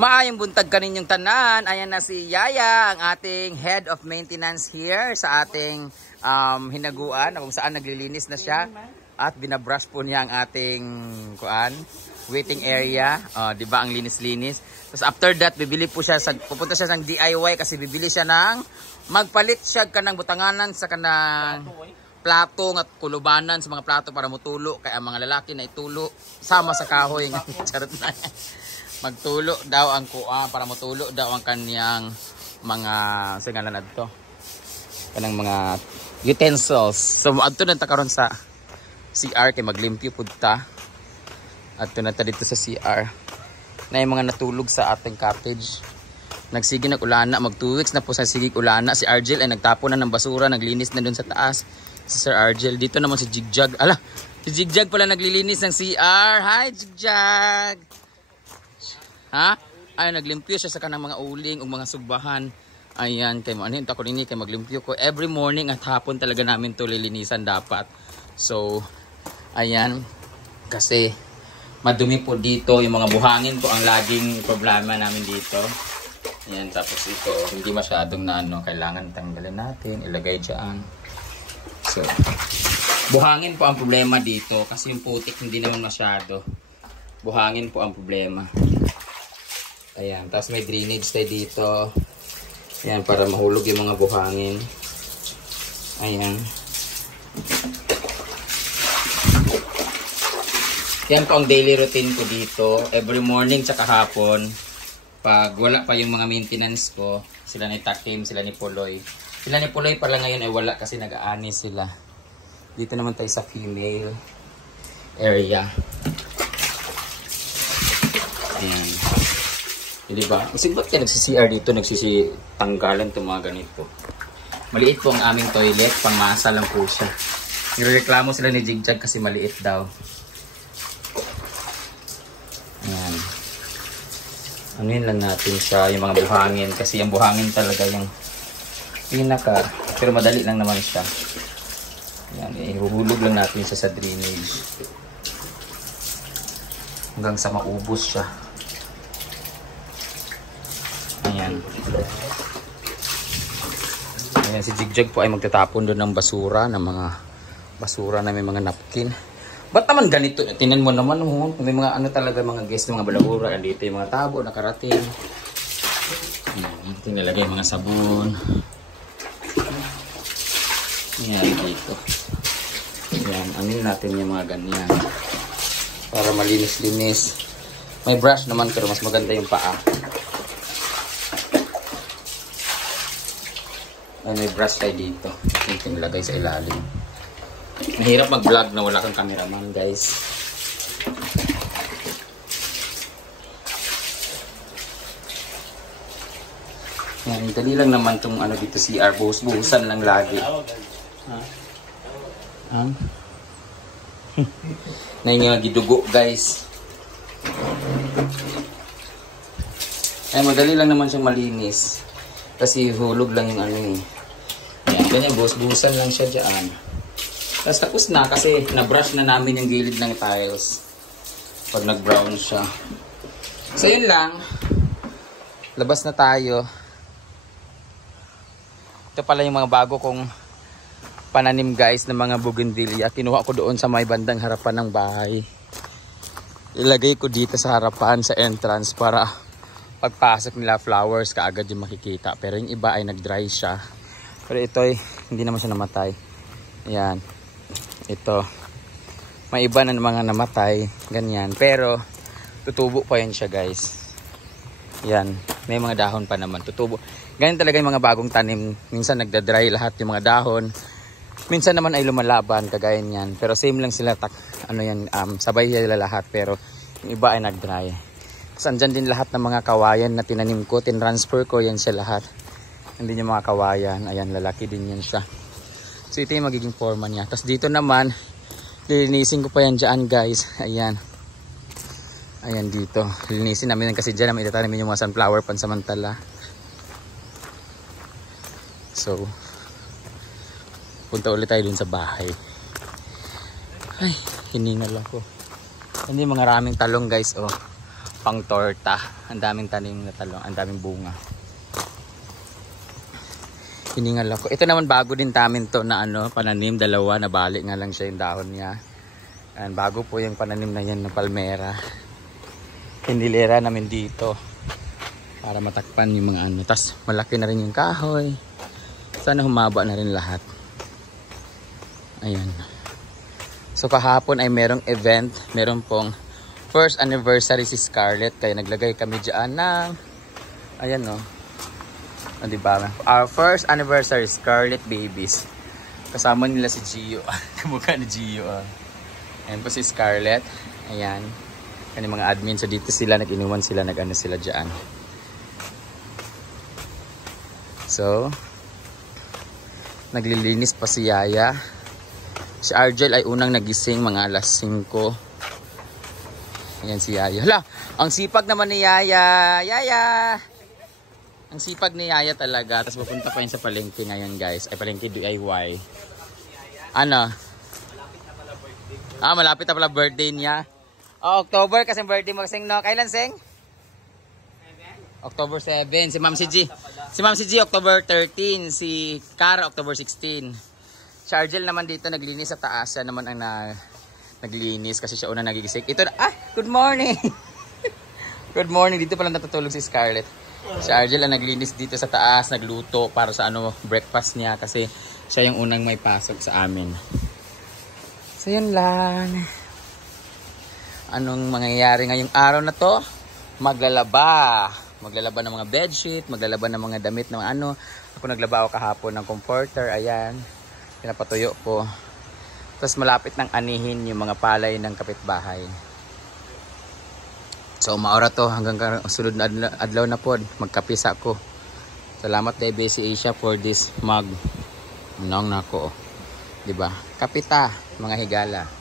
Maayong buntag kaninyong tanan. Ayan na si Yaya, ang ating head of maintenance here sa ating hinaguan, kung saan naglilinis na siya. At binabrush po niya ang ating waiting area. Di ba ang linis-linis? Tapos after that, bibili po siya, pupunta siya ng DIY kasi bibili siya ng magpalit siya kanang butanganan sa kanang plato at kulubanan sa mga plato para mutulo. Kaya ang mga lalaki na itulo sama sa kahoy. Charot na. Magtulo daw ang para matulo daw ang kaniyang mga singalan adto. Kanang mga utensils. So adto na ta karon sa CR kay maglimpyo pud ta. Adto na ta dito sa CR. Na yung mga natulog sa ating cottage. Nagsige nag-ulana, mag 2 weeks na po sa sigig ulana. Si Argel ay nagtapon na ng basura, naglinis na dun sa taas. Si Sir Argel, dito naman si Jigjag. Ala, si Jigjag pala naglilinis ng CR. Hi Jigjag. Ha? Ay naglimpyo siya sa kanang mga uling o mga sugbahan. Ayan, kay mo anin ako rin kay maglimpyo ko every morning at hapon talaga namin to lilinisan dapat. So, ayan kasi madumi po dito yung mga buhangin po ang laging problema namin dito. Ayan, tapos ito hindi masyadong na kailangan tanggalin natin, ilagay diyan. So, buhangin po ang problema dito kasi yung putik hindi naman masyado. Buhangin po ang problema. Ayan, tapos may drainage tayo dito. Ayan, para mahulog yung mga buhangin. Ayan. Yan po ang daily routine ko dito. Every morning tsaka hapon. Pag wala pa yung mga maintenance ko, sila ni Takim, sila ni Puloy. Sila ni Puloy pala ngayon ay wala kasi nag-aani sila. Dito naman tayo sa female area. Ayan. Diba? Kasi ba't kaya nagsisi-CR dito, nagsisi-tanggalan itong mga ganito. Maliit po ang aming toilet, pangmasa lang po siya. Nireklamo sila ni Jigjag kasi maliit daw. Ayan. Anuin lang natin siya, yung mga buhangin. Kasi yung buhangin talaga yung pinaka. Pero madali lang naman siya. Ayan, ihuhulog lang natin siya sa drainage. Hanggang sa maubos siya. Ayan. Ayan, si Jigjag po ay magtatapon doon ng basura, ng mga basura na may mga napkin. Ba't naman ganito? Tinan mo naman, may mga talaga, mga guest, mga balabura. Andito yung mga tabo, nakarating. Ayan, dito nilagay mga sabon. Ayan, dito. Ayan, anin natin yung mga ganyan. Para malinis-linis. May brush naman pero mas maganda yung paa. Ay, may brush tayo dito. Ito nilagay sa ilalim. Mahirap mag-vlog na wala kang cameraman, guys. Yan, dali lang naman itong dito CR. Buhus-buhusan lang lagi. Ha? Na yung gidugo, guys. Ay, madali lang naman siyang malinis. Kasi hulog lang yung Yan, ganyan, buhus-buhusan lang siya dyan. Tapos tapos na kasi na-brush na namin yung gilid ng tiles. Pag nag-brown siya. So yun lang. Labas na tayo. Ito pala yung mga bago kong pananim, guys, ng mga bougainvillea. Kinuha ko doon sa may bandang harapan ng bahay. Ilagay ko dito sa harapan, sa entrance, para pagpasok nila flowers kaagad yung makikita. Pero yung iba ay nag-dry siya. Pero ito ay hindi naman siya namatay. Ayan. Ito. May iba na mga namatay. Ganyan. Pero tutubo pa yan siya, guys. Ayan. May mga dahon pa naman. Tutubo. Ganyan talaga yung mga bagong tanim. Minsan nagda-dry lahat yung mga dahon. Minsan naman ay lumalaban. Kagaya niyan. Pero same lang sila. Sabay sila lahat. Pero yung iba ay nag-dry. Andyan din lahat ng mga kawayan na tinanim ko, tinransfer ko yan sa lahat. Hindi yung mga kawayan, ayan, lalaki din yan siya. So ito yung magiging forma niya. Tapos dito naman, lilinisin ko pa yan dyan, guys. Ayan. Ayan dito. Lilinisin namin kasi dyan namin itatanim yung mga sunflower pansamantala. So, punta ulit tayo dun sa bahay. Ay, hiningal ako. Hindi mga raming talong, guys, oh. pang torta. Ang daming tanim na talong, ang daming bunga. Hiningal ako. Ito naman bago din namin to na pananim, dalawa, nabalik nga lang siya yung dahon niya. And bago po yung pananim na yan na palmera. Hinilera namin dito para matakpan yung mga Tas malaki na rin yung kahoy. Sana humaba na rin lahat. Ayan. So kahapon ay merong event, meron pong first anniversary si Scarlett, kaya naglagay kami dyan ng ayan diba? Our first anniversary Scarlett babies. Kasama nila si Gio. Kamukha ni Gio. Ayan po si Scarlett. Ayan. Kani mga admin, so dito sila nag-inuman sila, sila dyan. So naglilinis pa si Yaya. Si Argel ay unang nagising mga alas 5. Ayan si Yaya. Hala, ang sipag naman ni Yaya. Yaya! Ang sipag ni Yaya talaga. Tapos pupunta pa yun sa palengke ngayon guys. Ay palengke DIY. Ano? Malapit na pala birthday niya. October kasi birthday mo kasing no. Kailan sing? October 7. Si Ma'am si G October 13. Si Cara October 16. Si Argel naman dito naglinis sa taas. Siya naman ang naglinis kasi siya una nagigising. Ito na, good morning! Good morning. Dito pala natutulog si Scarlett. Si Argel ang naglinis dito sa taas, nagluto para sa breakfast niya kasi siya yung unang may pasok sa amin. So yun lang. Anong mangyayari ngayong araw na to? Maglalaba. Maglalaba ng mga bedsheet, maglalaba ng mga damit ng Ako naglaba ako kahapon ng comforter, ayan. Pinapatuyo ko. Tapos malapit ng anihin yung mga palay ng kapitbahay. So maora to hanggang sunod na adlaw na pod. Magkapisa ko. Salamat kay Besi Asia for this mug. Nang nako. Diba? Kapita, mga higala.